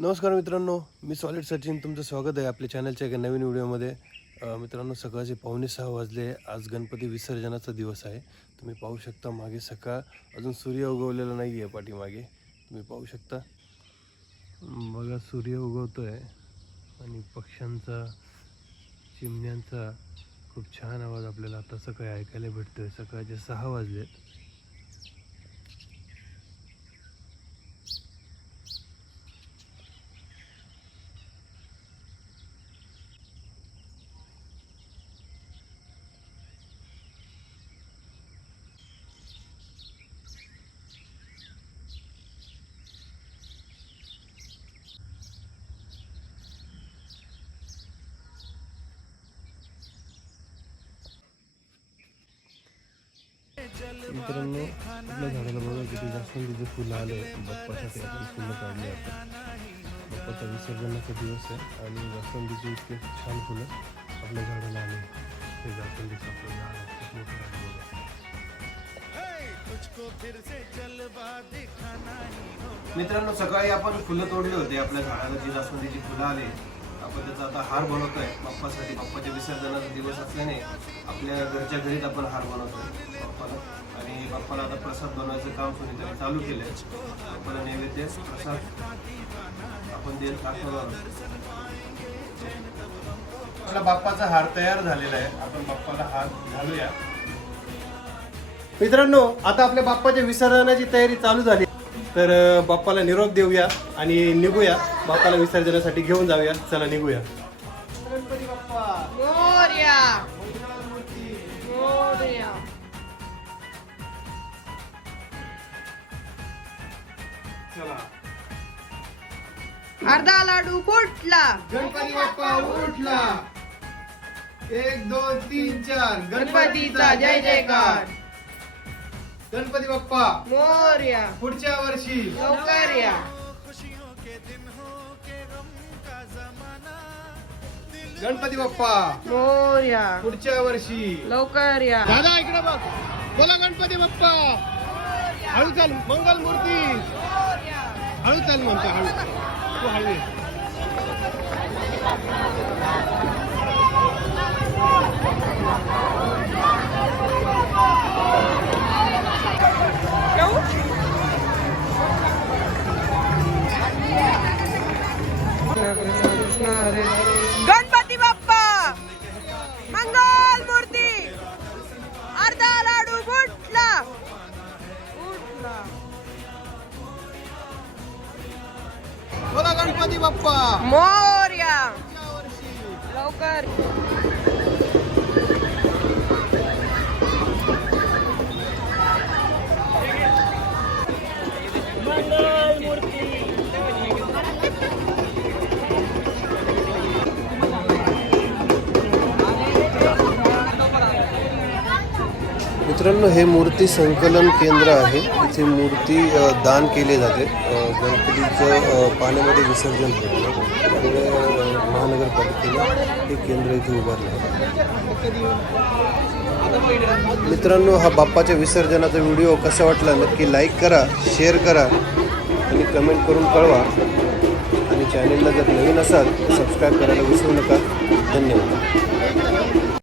नमस्कार मित्रांनो, मी सॉलिड सचिन. तुमचं स्वागत आहे आपल्या चॅनलच्या एका नवीन व्हिडिओमध्ये. मित्रांनो, सकाळचे 5:45 वाजले. आज गणपती विसर्जनाचा दिवस आहे. तुम्ही पाहू शकता मागे सकाळ, अजून सूर्य उगवलेला नाही आहे. पाठीमागे तुम्ही पाहू शकता, बघा सूर्य उगवतो आहे आणि पक्ष्यांचा, चिमण्यांचा खूप छान आवाज आपल्याला आता सकाळी ऐकायला भेटतो आहे. सकाळचे 6 वाजलेत. मित्रांनो, आपल्या झाडाला बघा किती जास्वंदीचे फुलं आले. बाप्पासाठी आपण फुलं काढली. आपण बाप्पाचा विसर्जनाचा दिवस आहे आणि जास्वंदीचे इतके छान फुलं आपल्या झाडाला आले. हे जास्वंदीचं आपलं झाड खूप मोठं आहे बघा. मित्रांनो, सकाळी आपण फुलं तोडली होती आपल्या झाडाला, जी जास्वंदीची फुलं आले. आपण त्याचा आता हार बनवतोय बाप्पासाठी. बाप्पाच्या विसर्जनाचा दिवस असल्याने आपल्या घरच्या घरीच आपण हार बनवतोय बाप्पाला. आणि बाप्पाला आता प्रसाद बनवायचं काम कोणीतरी चालू केलंय. बाप्पाला नैवेद्य प्रसाद आपण देत टाकतो. आपला बाप्पाचा हार तयार झालेला आहे. आपण बाप्पाला हार घालूया. मित्रांनो, आता आपल्या बाप्पाच्या विसर्जनाची तयारी चालू झाली. तर बाप्पाला निरोप देऊया आणि निघूया. बाप्पाला विसर्जनासाठी घेऊन जाऊया. चला निघूया. गणपती बाप्पा मोरया. मोरया. चला. अर्धा लाडू फुटला. गणपती बाप्पा उठला. 1 2 3 4 गणपतीचा जय जयकार. गणपती बाप्पा मोरया. पुढच्या वर्षी लवकर या. गणपती बाप्पा मोरया. पुढच्या वर्षी लवकर या. दादा इकडे बघ. बोला गणपती बाप्पा. हळू चाल. मंगल मूर्ती. हळू चाल म्हणतो. हळू तू हळू ये. गणपती बाप्पा मंगल मूर्ती. अर्धा लाडू फुटला. उठला. बोला गणपती बाप्पा मोरया. लवकर. मंगल मूर्ती. मित्रांनो, हे मूर्ती संकलन केंद्र आहे. इथे मूर्ती दान केले जाते. गणपतीचं पाण्यामध्ये विसर्जन होतं. त्यामुळे महानगरपालिकेने हे केंद्र इथे उभारलं आहे. मित्रांनो, हा बाप्पाच्या विसर्जनाचा व्हिडिओ कसा वाटला नक्की लाईक करा, शेअर करा आणि कमेंट करून कळवा. आणि चॅनेलला जर नवीन असाल तर सबस्क्राईब करायला विसरू नका. धन्यवाद.